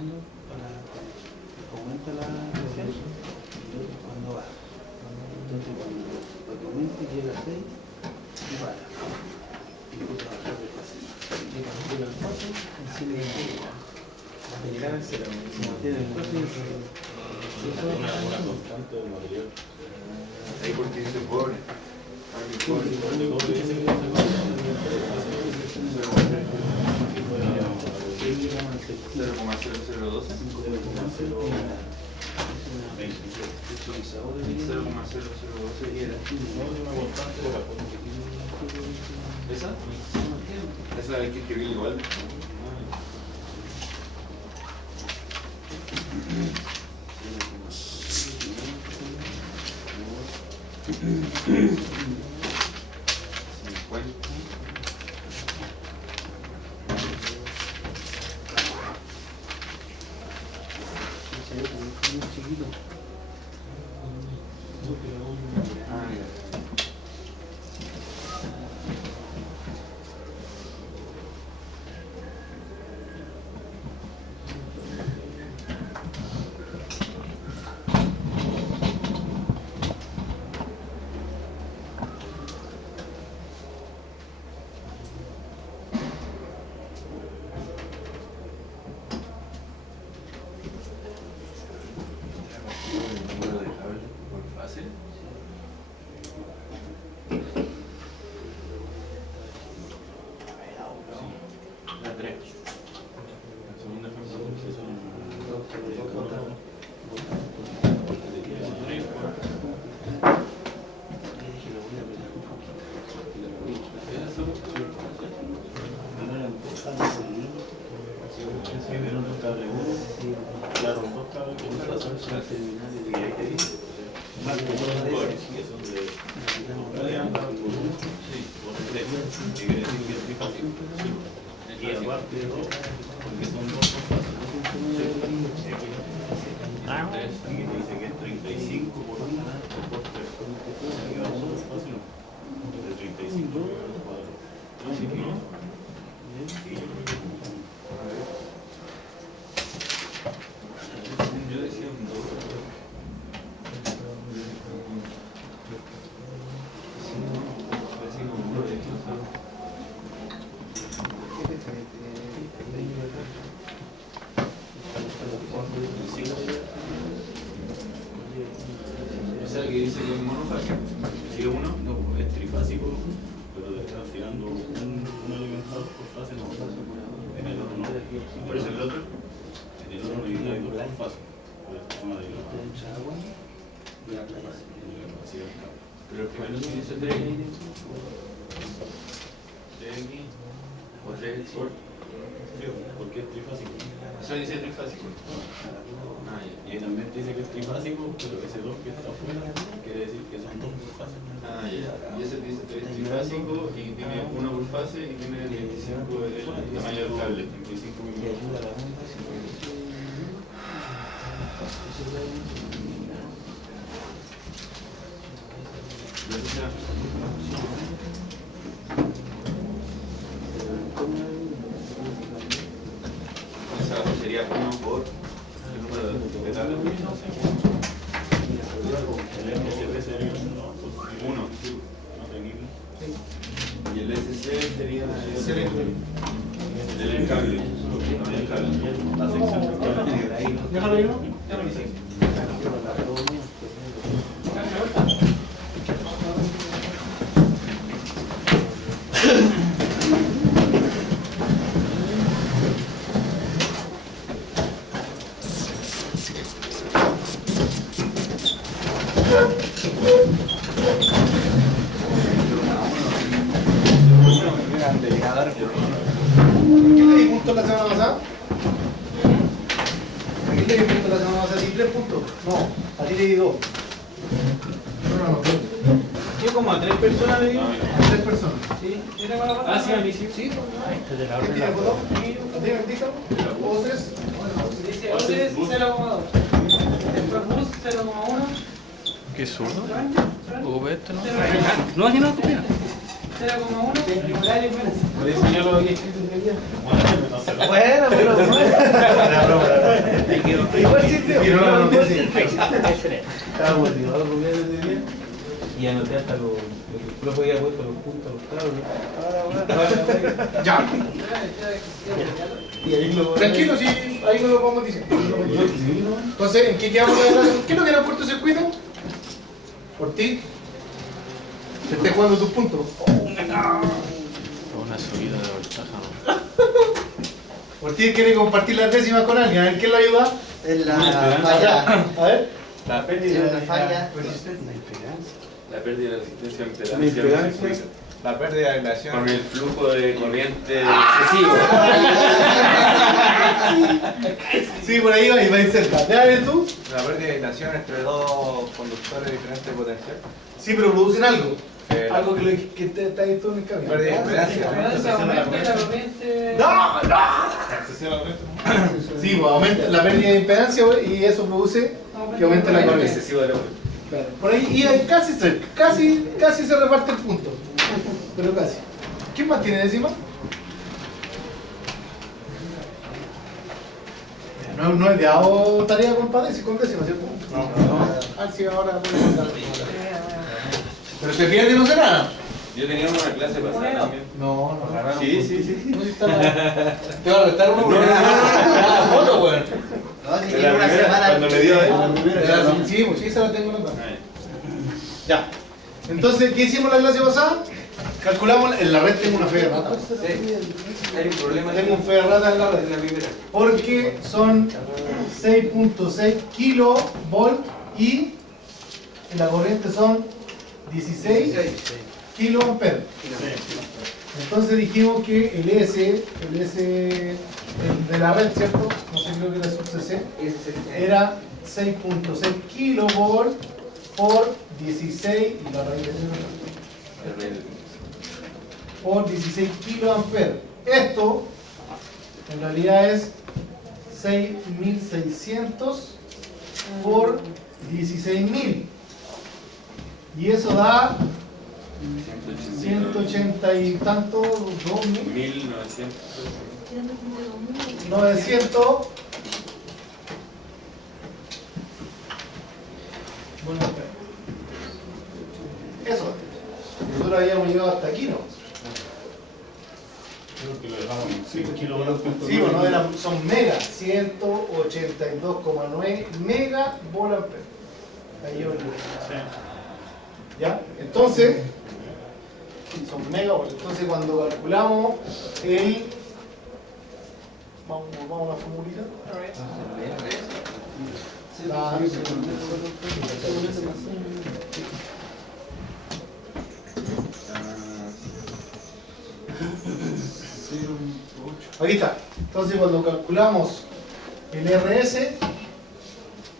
segundo para aumenta la presión cuando baja. Entonces cuando aumenta llega a 6 y para. Y puede bajar de fase. Llega al 4 encima de llegar al 0. Se mantiene el 4 y una constante del material. Ahí porque dice pobre. ¿Esa? Esa hay que escribir igual. Pero el primero sí dice 3 o 3 por. ¿Por qué es trifásico? Eso dice trifásico. Y también dice que es trifásico, pero ese 2 que está afuera quiere decir que son 2 por fase. Y ese dice 3 trifásico y tiene 1 por fase y tiene 25 el tamaño del cable, 35 milímetros. Esa sería 1 por el número de petales. El SB sería 1. Y el SC sería el cable. La sección del cable. Déjalo ahí, ¿no? ¿Por qué le di puntos la semana pasada? ¿A quién le di puntos la semana pasada? ¿A ti 3 puntos? No, a ti le di 2. No. Yo como a 3 personas le digo. A 3 personas. Sí, sí, a mí sí. ¿Sí? ¿Quién tiene foto? ¿A ti me dijo? ¿Voces? Dice Oces 0,2. Después Bus 0,1. ¿Qué zurdo? Ocupe esto, ¿no? No, aquí no, copia. 0,1. Nicolás y Pérez. Por eso yo lo había escrito en realidad. Bueno, pero... Y anoté hasta los propios había puesto los puntos, los cabros. Ya. Y ahí lo Tranquilo, sí, ahí no lo vamos diciendo. Entonces, ¿en qué quedamos de la clase? ¿Qué es lo que era un cortocircuito? Por ti. Se esté jugando tus puntos. Una subida de ventaja, Por ti quiere compartir las décimas con alguien. A ver, ¿quién lo ayuda? Es la falla. A ver. La Es pérdida una falla. La pérdida de la resistencia ante La la impedancia. La pérdida de relación. por el flujo de corriente excesivo. Sí, por ahí va y va a ir cerca. ¿Ya ves tú? La pérdida de relación entre dos conductores de diferente potencial. Sí, pero producen algo. Eh, Algo que te está ahí tú en el camino. Pérdida de impedancia. ¡No! ¡No! Sí, pues aumenta la pérdida de impedancia y eso produce que aumente la corriente. Excesivo de la corriente. Claro. Por ahí y ahí casi cerca, casi se reparte el punto. Pero casi. ¿Quién más tiene décima? No es de hago tarea con décima, ¿cierto? No. Ah, sí, ahora podemos mandar. Pero se pierde y no se nada. Yo tenía una clase pasada también. No. Sí, sí, sí. No, si está la... Te va a restar uno. No, foto, weón. No, si En tiene la una primera, semana. cuando me dio ahí. Sí, pues sí, esa la tengo notada. Ay. Ya. Entonces, ¿qué hicimos la clase pasada? Calculamos, en la red tengo una fe de rata. Hay un problema. Tengo un fe de rata en la red. En la primera. Porque son 6.6 kilovolt y en la corriente son 16 kiloamperes. Entonces dijimos que el S el de la red, ¿cierto? No sé, creo que era sub-CC, era 6.6 kilovolt por 16 y la raíz de por 16 kiloamperes. Esto en realidad es 6.600 por 16.000 y eso da 180 y tanto, 2.000, 1900. 900. Bueno, eso. Nosotros habíamos llegado hasta aquí, ¿no? Creo que lo dejamos en 5 kilovoltios. Sí, bueno, son megas, 182,9 megavoltiamperes. Ahí yo ¿ya? Entonces, son megavoltios. Entonces, cuando calculamos el. Vamos a la formulita. Aquí está. Entonces, cuando calculamos el RS,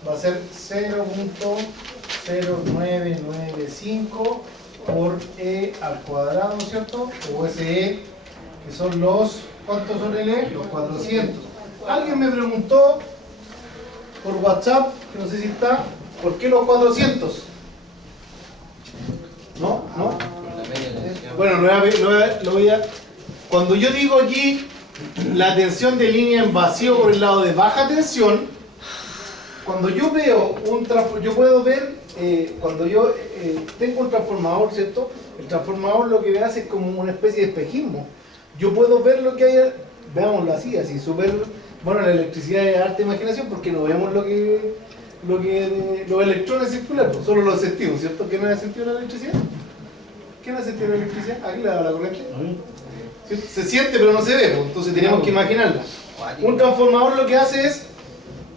va a ser 0.0995 por E al cuadrado, ¿cierto? O SE, que son los, ¿cuántos son el E? Los 400. Alguien me preguntó por WhatsApp, que no sé si está, ¿por qué los 400? ¿No? ¿No? Bueno, lo voy a... Cuando yo digo aquí la tensión de línea en vacío por el lado de baja tensión, cuando yo veo yo puedo ver, cuando yo tengo un transformador, ¿cierto? El transformador lo que me hace es como una especie de espejismo. Yo puedo ver lo que hay, veámoslo así súper, bueno, la electricidad es arte de imaginación porque no vemos los electrones circular, pues, solo los sentidos, ¿cierto? ¿Quién no ha sentido la electricidad? ¿Quién ha sentido la electricidad? ¿Aquí le da la corriente? Se siente pero no se ve, pues, entonces tenemos que imaginarla. Un transformador lo que hace es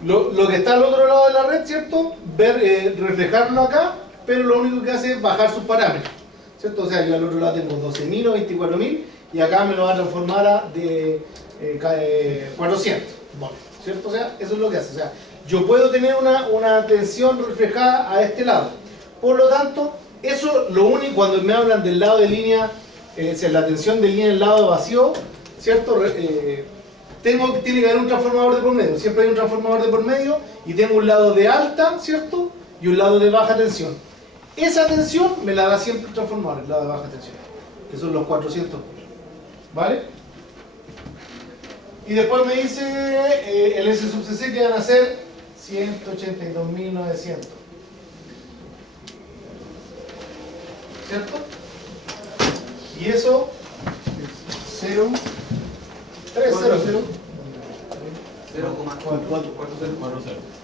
lo que está al otro lado de la red, ¿cierto? Ver, reflejarlo acá, pero lo único que hace es bajar sus parámetros, ¿cierto? O sea, yo al otro lado tengo 12.000 o 24.000 y acá me lo va a transformar a de 400, bueno, ¿cierto? O sea, eso es lo que hace. O sea, yo puedo tener una tensión reflejada a este lado. Por lo tanto, eso lo único, cuando me hablan del lado de línea, la tensión de línea en el lado vacío, ¿cierto? Tiene que haber un transformador de por medio, siempre hay un transformador de por medio y tengo un lado de alta, ¿cierto? Y un lado de baja tensión. Esa tensión me la da siempre el transformador, el lado de baja tensión, que son los 400, ¿vale? Y después me dice el S sub CC que van a ser 182.900. ¿cierto? Y eso 0, 3, 0, 0,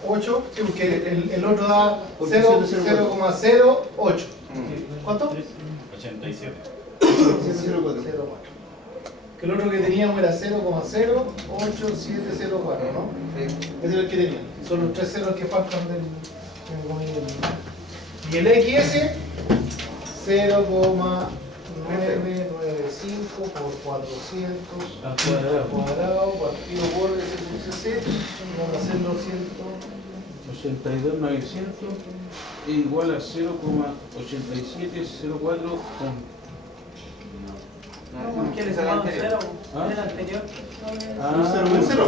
8, sí, porque el otro da 0,08. ¿Cuánto? 87. 0,4. Que el otro que teníamos era 0,08704, ¿no? Ese es el que teníamos. Son los 3 ceros que faltan del. Y el XS 0,995 por 400 Al al cuadrado. cuadrado partido por SCC, vamos a hacerlo 82.900 es igual a 0,8704 con. ¿Quién es el anterior? ¿Ah? ¿El anterior? un 0.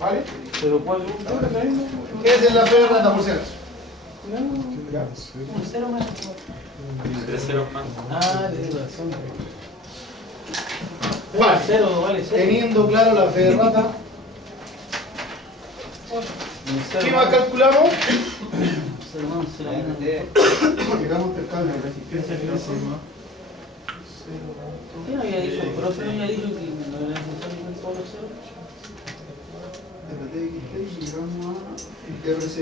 ¿Vale? 0,4. Esa es la fe de rata, por si acaso. Un cero más. 3 ceros más. Ah, tienes razón. Vale. 0, vale 0. Teniendo claro la fe de rata, ¿qué más calculamos? Llegamos al cambio de resistencia que no se ¿Qué no había dicho? El profe no había dicho que no era necesario con todos los ceros. TXT y llegamos a RC.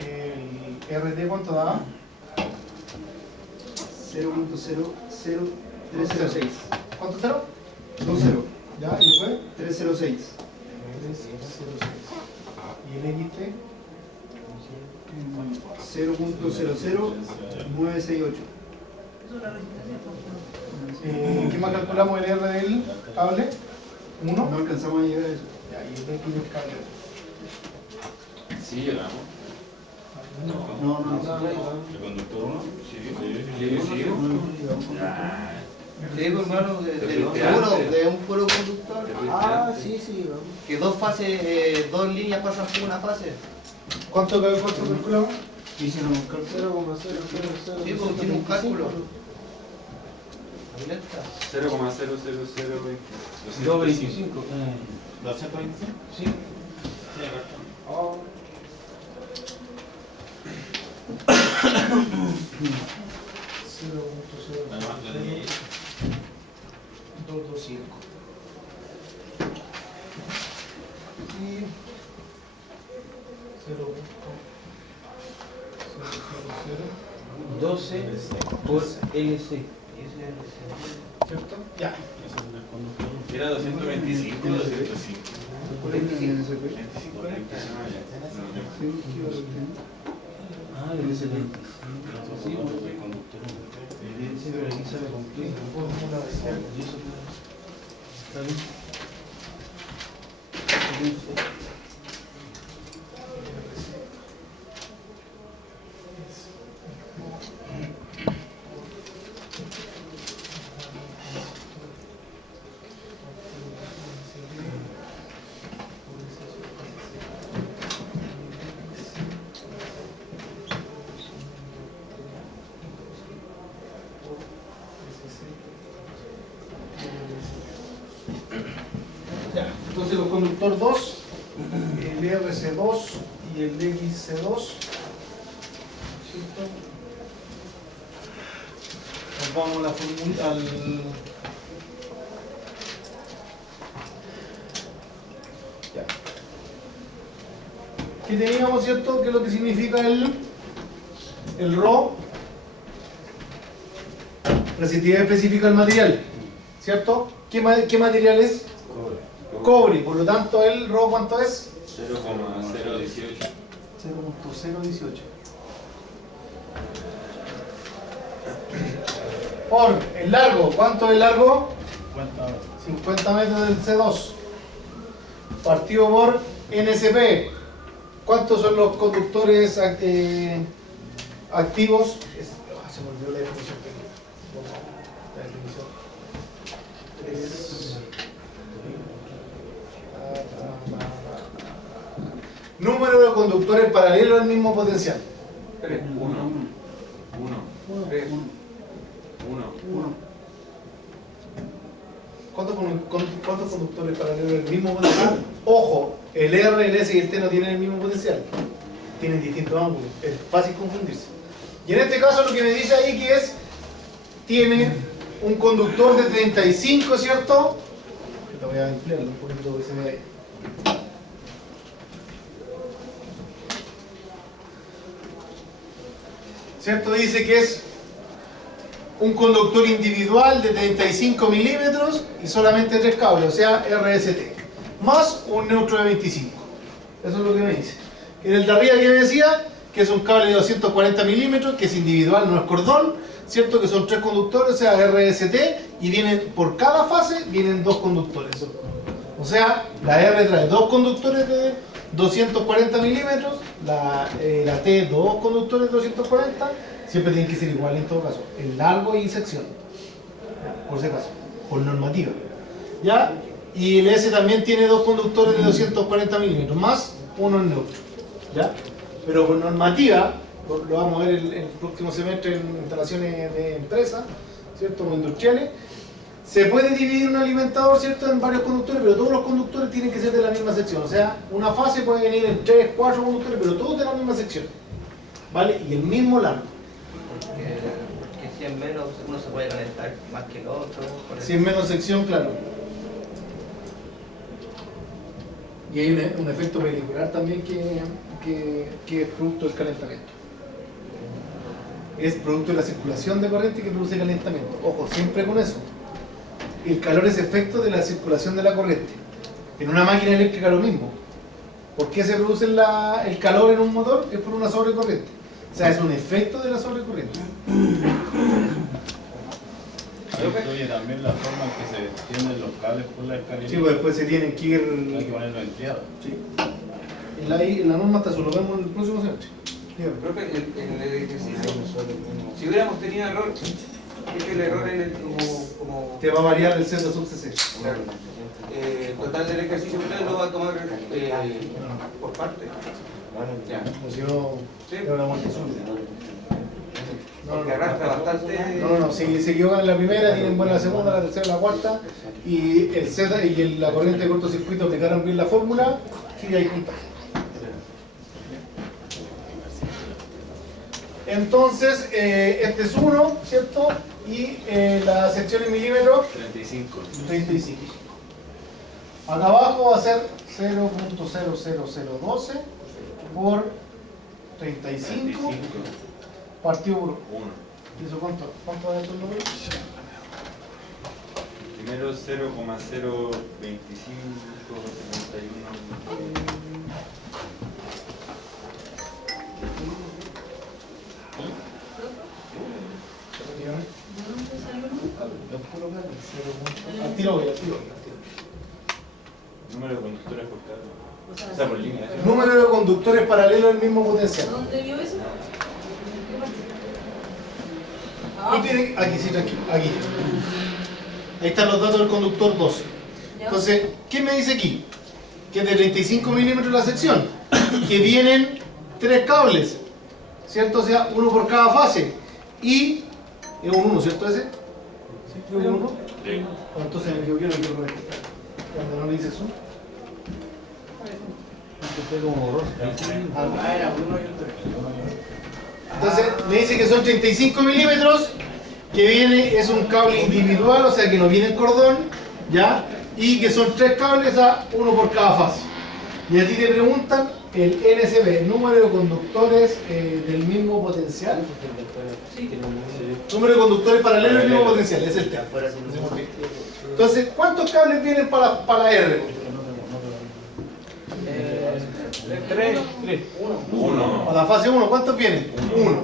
¿El RT cuánto da? 0.00306. ¿Cuánto cero? 2 0. ¿Ya? ¿Y después? 306. 306. ¿Y el XT? 0.00968. ¿Qué más calculamos el R del cable? No ¿1? alcanzamos a llegar a eso. Ya, y el X del cable. Sí, llegamos. No. ¿El conductor 1? Sí. Sí, pues, hermano, de un puro conductor. Ah, sí, Que dos fases, dos líneas pasan por una fase. ¿Cuánto calculamos? Hicieron un cálculo. Sí, pues tiene un cálculo. 0,00020. 225. ¿Lo hace 25? Sí. Además, la línea 225. Y 12 por LC. ¿Cierto? Ya. era 225 o 205. 25. Ah, el LC 25. Sí, porque el conductor. Sí, pero aquí sabe con qué. Fórmula de ser. Y eso está bien. Ya, entonces el conductor 2, el RC2 y el XC2. ¿Cierto? Nos vamos a la fórmula al. Ya. ¿Qué teníamos, cierto? ¿Qué es lo que significa el Rho? Resistividad específica del material, ¿cierto? ¿Qué material es? Cobre, por lo tanto el Rho ¿cuánto es? 0,018. 0.018. Por el largo, ¿cuánto es el largo? 50 metros del C2. Partido por NSP. ¿Cuántos son los conductores activos? Se me olvidó la definición técnica. La definición. Número de conductores paralelos al mismo potencial. 1. ¿Cuántos conductores paralelos del mismo potencial? Ojo, el R, el S y el T no tienen el mismo potencial. Tienen distintos ángulos. Es fácil confundirse. Y en este caso lo que me dice ahí que es, tiene un conductor de 35, ¿cierto? Te voy a emplearlo un poquito que se vea ahí. ¿Cierto? Dice que es un conductor individual de 35 milímetros y solamente 3 cables, o sea, RST, más un neutro de 25. Eso es lo que me dice. En el de arriba que me decía, que es un cable de 240 milímetros, que es individual, no es cordón, ¿cierto? Que son 3 conductores, o sea, RST, y vienen, por cada fase, vienen 2 conductores. O sea, la R trae 2 conductores de 240 milímetros, la T 2 conductores de 240, siempre tienen que ser igual en todo caso, en largo y sección, por si acaso, por normativa. ¿Ya? Y el S también tiene 2 conductores de 240 milímetros, más uno en neutro. ¿Ya? Pero por normativa, lo vamos a ver el próximo semestre en instalaciones de empresas, ¿cierto? O industriales. Se puede dividir un alimentador, ¿cierto?, en varios conductores, pero todos los conductores tienen que ser de la misma sección. O sea, una fase puede venir en 3, 4 conductores, pero todos de la misma sección. ¿Vale? Y el mismo largo. Porque si en menos uno se puede conectar más que el otro. Si en menos sección, claro. Y hay un efecto pelicular también que es producto del calentamiento. Es producto de la circulación de corriente que produce calentamiento. Ojo, siempre con eso. El calor es efecto de la circulación de la corriente. En una máquina eléctrica lo mismo. ¿Por qué se produce el calor en un motor? Es por una sobrecorriente. O sea, es un efecto de la sobrecorriente. Influye también la forma en que se extienden los cables por la escalera. Sí, pues después se tienen que ir... Hay que ponerlo enfriado. Sí. En la norma hasta eso lo vemos en el próximo semestre. Dígame. Profe, en el ejercicio, si hubiéramos tenido error, ¿qué es el error en el como Te va a variar el Z sub CC. claro, total del ejercicio usted lo va a tomar por parte? Ya. Como si no... Sí. Era una muerte súbita. Porque arrastra bastante. No, si se equivocan en la primera, tienen buena la segunda, la tercera, la cuarta, y el Z y la corriente de cortocircuito aplicaron bien la fórmula, sí hay puntaje. Entonces, este es 1, ¿cierto? Y la sección en milímetros, 35. Acá abajo va a ser 0.00012 por 35 partido por 1. ¿Y eso cuánto va a ser el número? Primero 0,02571. Al tiro voy. Número de conductores por cada. O sea, por línea. ¿sí? Número de conductores paralelos del mismo potencial. ¿Dónde vio eso? Tú tienes, aquí, sí, tranquilo, aquí. Ahí están los datos del conductor 2. Entonces, ¿qué me dice aquí? Que es de 35 milímetros la sección, que vienen 3 cables, ¿cierto? O sea, uno por cada fase. Y es un 1, ¿cierto ese? ¿Sí? ¿Es un 1? Sí. Entonces me equivoqué, no quiero poner. Cuando no le dices 1. Entonces me dice que son 35 milímetros, que viene, es un cable individual, o sea que no viene el cordón, ¿ya? Y que son 3 cables a uno por cada fase. Y a ti te preguntan el NSB, número de conductores del mismo potencial. Número de conductores paralelos del mismo potencial, es el tema. Entonces, ¿cuántos cables vienen para la R? 3. 1. Para la fase 1, ¿cuántos vienen? 1.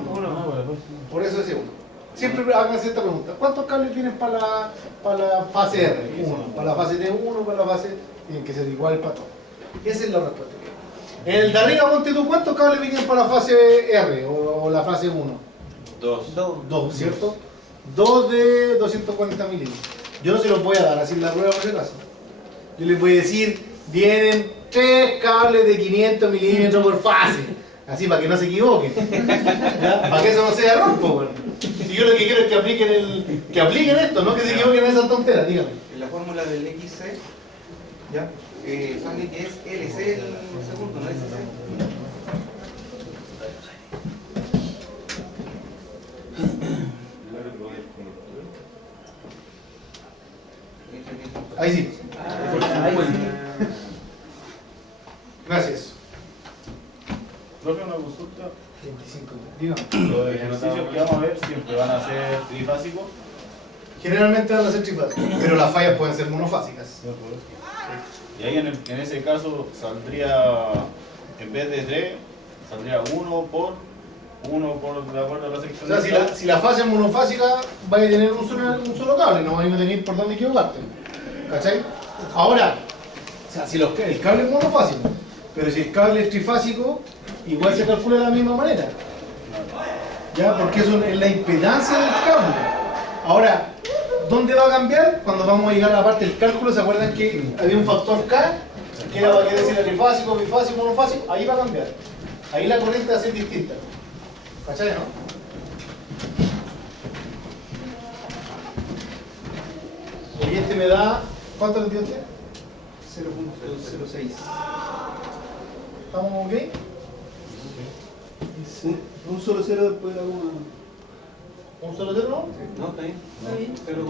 Por eso es 1. Siempre háganse esta pregunta. ¿Cuántos cables vienen para la fase R? 1. Para la fase T1, para la fase... Tienen que ser iguales para todos. Esa es la respuesta. En el de arriba, ponte tú, ¿cuántos cables vienen para la fase R o la fase 1? 2. 2, ¿cierto? 2 de 240 milímetros. Yo no se los voy a dar así en la prueba por si acaso. Yo les voy a decir, vienen 3 cables de 500 milímetros por fase. Así, para que no se equivoquen. ¿Ya? Para que eso no sea error, pues, bueno. Si yo lo que quiero es que apliquen esto, no que se equivoquen en esa tontera, dígame. En la fórmula del XC, ¿ya? Sale que es LC el segundo, no SC. Ahí sí. Gracias. Profe, una consulta. 25. Dígame. Los ejercicios que vamos a ver siempre van a ser trifásicos. Generalmente van a ser trifásicos, pero las fallas pueden ser monofásicas. Y ahí en ese caso saldría, en vez de 3, saldría 1 por de acuerdo a la O sección. sea, si la fase es monofásica, vais a tener un solo cable, no vais a tener por dónde equivocarte. ¿Cachai? Ahora, o sea, si el cable es monofásico, pero si el cable es trifásico, igual se calcula de la misma manera. ¿Ya? Porque eso es la impedancia del cable. Ahora, ¿dónde va a cambiar? Cuando vamos a llegar a la parte del cálculo, ¿se acuerdan que había un factor K? Que era para que decir trifásico, bifásico, monofásico. Ahí va a cambiar. Ahí la corriente va a ser distinta. ¿Cachai, no? Y este me da... ¿Cuánto le dio usted? 0.006. ¿Estamos ok? Un solo cero después de la goma. ¿Un solo cero, no? No, está bien. Está bien. Cero,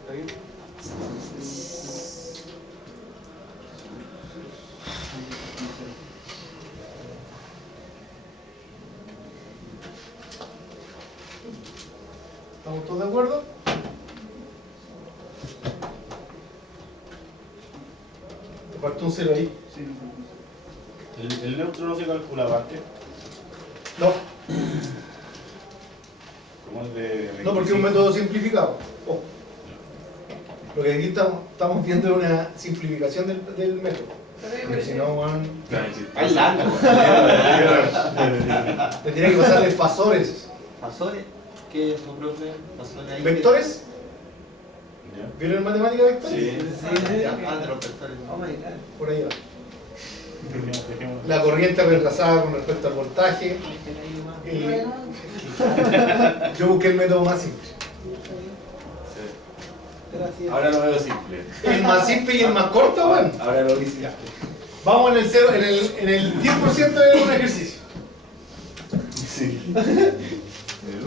está bien. ¿Estamos todos de acuerdo? Te falta un cero ahí. El neutro no se calcula aparte. No, Como es de no, porque es un método simplificado. Oh. Lo que aquí estamos viendo es una simplificación del método. Porque si no, Juan, Ahí largo. tendría que pasarle fasores. ¿Fasores? ¿Qué es eso, profe? ¿Fasores ahí? ¿Vectores? ¿Ya? ¿Vieron en matemática vectores? Sí. Ah, de los vectores. Oh my god. Por ahí va. Dejémoslo. La corriente reemplazada con respecto al voltaje. Yo busqué el método más simple. Gracias. Ahora lo veo simple. El más simple y el más corto, bueno. Ahora lo vi simple. Vamos en el 10% de un ejercicio. Sí.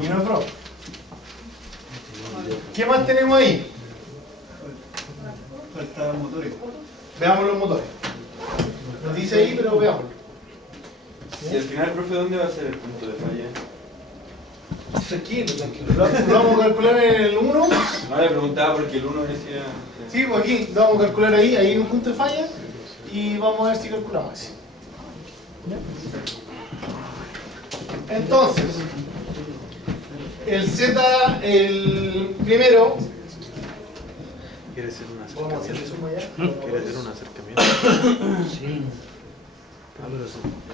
Y no es broma. ¿Qué más tenemos ahí? Faltan motores. Veamos los motores. Nos dice ahí, pero veámoslo. Y al final, profe, ¿dónde va a ser el punto de falla? Tranquilo, tranquilo. Lo vamos a calcular en el 1. No le preguntaba porque el 1 decía. Sí, pues aquí lo vamos a calcular ahí hay un punto de falla. Y vamos a ver si calculamos así. Entonces, el Z, el primero. ¿Quieres hacer un Vamos a hacer acercamiento? el suma ya. ¿Quieres hacer un acercamiento? Sí. Ah, pero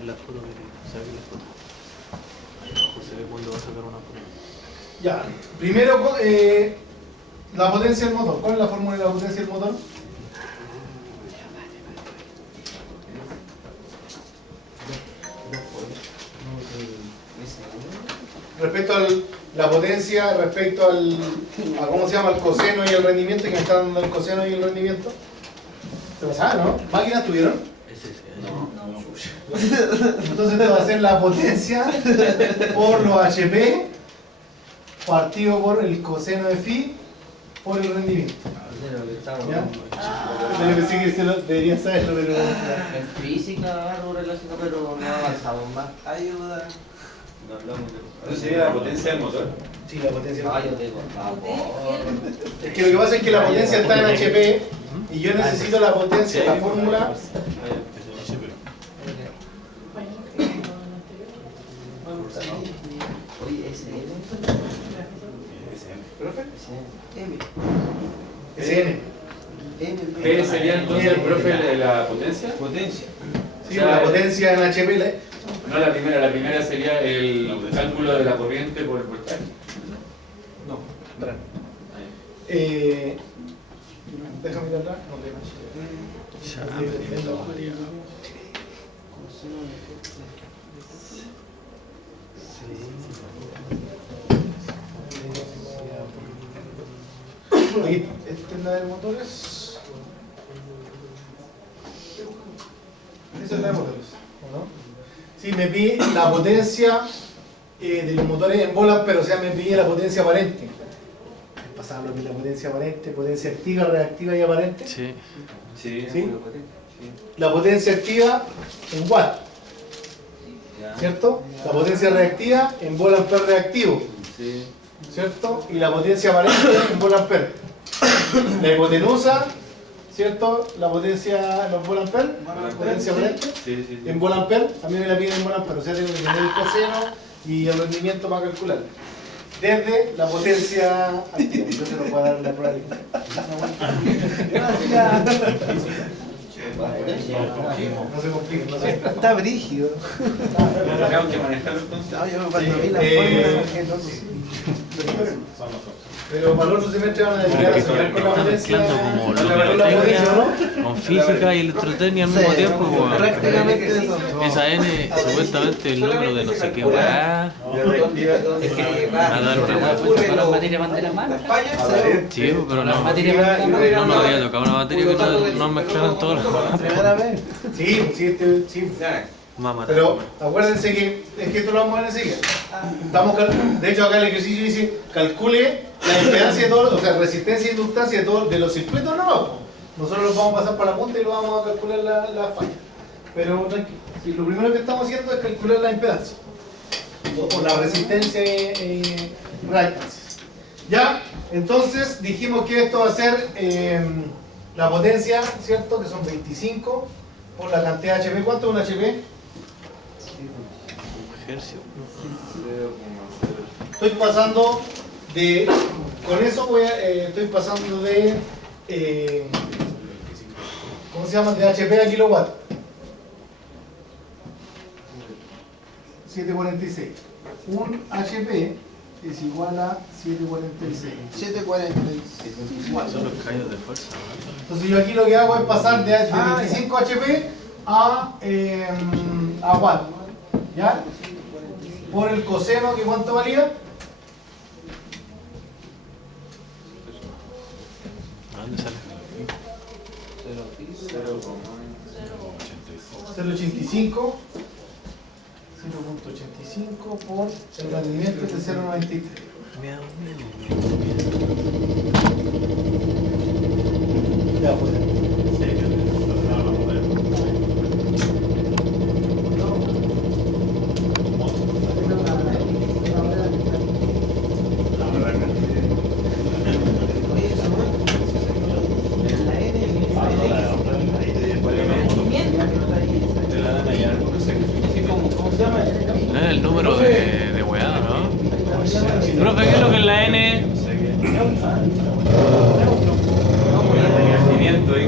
en la foto que saque la foto. Se ve cuando va a sacar una foto. Ya, primero la potencia del motor. ¿Cuál es la fórmula de la potencia del motor? Respecto a la potencia, respecto a cómo se llama el coseno y el rendimiento, que me está dando el coseno y el rendimiento. ¿Se lo saben, no? ¿Máquinas tuvieron? Entonces esto va a ser la potencia por los HP partido por el coseno de phi por el rendimiento. ¿Ya? Yo pensé que deberían saberlo, pero... En física algo relacionado, pero no avanzamos más. Ayuda. No hablamos de... ¿Eso sería la potencia del motor? Sí, la potencia. Ah, yo tengo. Es que lo que pasa es que la potencia está en HP y yo necesito la potencia, la fórmula. Oye, SN. ¿Profe? M. SN. ¿P sería entonces, profe, de la potencia? Potencia. Sí, la potencia en HP. No, la primera sería el cálculo de la corriente por el voltaje. No, espera. Déjame ir atrás. Aquí, este la de motores. Esa es la de motores, ¿o no? Sí, me pide la potencia de los motores en bolas, pero o sea, me pide la potencia aparente. Pasaba lo que la potencia aparente, potencia activa, reactiva y aparente. Sí. Sí. ¿Sí? La potencia activa en watt, ¿cierto? La potencia reactiva en volt ampere reactivo, Sí. ¿cierto? Y la potencia aparente en volt ampere. La hipotenusa, ¿cierto? La potencia, los volt ampere, potencia aparente Sí. en volt ampere, también me la piden en volt ampere, o sea, tengo que tener el coseno y el rendimiento para calcular. Desde la potencia activa, yo se lo puedo dar la prueba. No se complique, no se Está brígido. Tenemos que manejarlo entonces. No, yo cuando vi la fórmula dije, no, Pero para el otro semestre van a dedicar a sacar con la potencia. Mezclando como con la potencia, ¿no? con física y electrotecnia al mismo tiempo, pues, prácticamente eso. esa N supuestamente el número de no sé qué weá. Va a dar una weá. Todas las materias van de la mano. Sí, pero Las no. materias van de la mano. No nos había tocado una materia que no mezclaran todas las Primera vez. Sí, sí. mamas. Pero acuérdense que es que esto lo vamos a ver enseguida. De hecho, acá el ejercicio dice calcule la impedancia de todos, o sea, resistencia e inductancia de todos de los circuitos nuevos. Nosotros los vamos a pasar para la punta y lo vamos a calcular la falla. Pero tranquilo, sí, lo primero que estamos haciendo es calcular la impedancia o la resistencia y reactancia. Ya, entonces dijimos que esto va a ser la potencia, ¿cierto? Que son 25 por la cantidad de HP. ¿Cuánto es un HP? Estoy pasando de, con eso estoy pasando de, ¿cómo se llama? De HP a kilowatt. 746. Un HP es igual a 746. 746. Son los callos de fuerza. Entonces yo aquí lo que hago es pasar de 25 HP a watt. ¿Ya? Por el coseno, que ¿cuánto valía? ¿Dónde sale? 0.85 por el rendimiento de 0.93. Ya fue. No es el número de weá, ¿no? Profe, ¿qué es lo que es la N?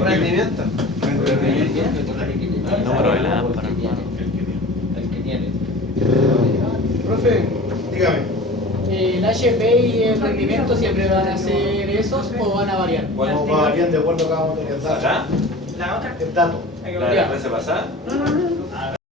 Rendimiento. El número de la lámpara, hermano. El que tiene. Profe, dígame. ¿El HP y el rendimiento siempre van a ser esos o van a variar? Bueno, varían de acuerdo a cada motor. El dato. ¿Acá? El dato. ¿La clase pasada? No.